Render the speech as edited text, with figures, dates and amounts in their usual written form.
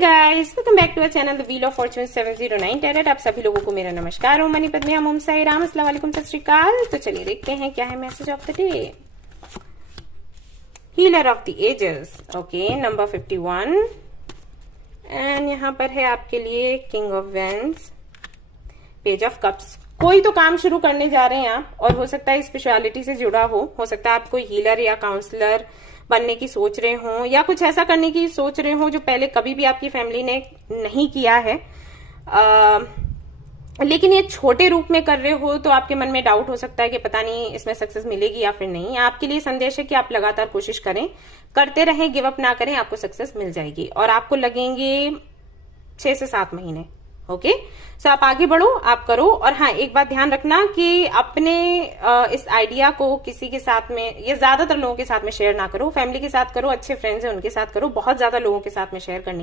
Guys, welcome back to our channel the wheel of fortune 709 tarot. आप सभी लोगों को मेरा नमस्कार। ओम मनी पद्मे ओम साई राम, अस्सलाम वालेकुम, सत श्री अकाल। तो चलिए देखते हैं क्या है message of the day. Healer of the ages, okay, number 51 and यहाँ पर है आपके लिए king of wands, page of cups. कोई तो काम शुरू करने जा रहे हैं आप, और हो सकता है स्पेशलिटी से जुड़ा हो सकता है आप कोई हीलर या काउंसलर बनने की सोच रहे हो, या कुछ ऐसा करने की सोच रहे हो जो पहले कभी भी आपकी फैमिली ने नहीं किया है, लेकिन ये छोटे रूप में कर रहे हो तो आपके मन में डाउट हो सकता है कि पता नहीं इसमें सक्सेस मिलेगी या फिर नहीं। आपके लिए संदेश है कि आप लगातार कोशिश करें, करते रहें, गिव अप ना करें, आपको सक्सेस मिल जाएगी और आपको लगेंगे 6 से 7 महीने। ओके, सो आप आगे बढ़ो, आप करो। और हाँ, एक बात ध्यान रखना कि अपने इस आइडिया को किसी के साथ में, ये ज्यादातर लोगों के साथ में शेयर ना करो। फैमिली के साथ करो, अच्छे फ्रेंड्स हैं उनके साथ करो, बहुत ज्यादा लोगों के साथ में शेयर करने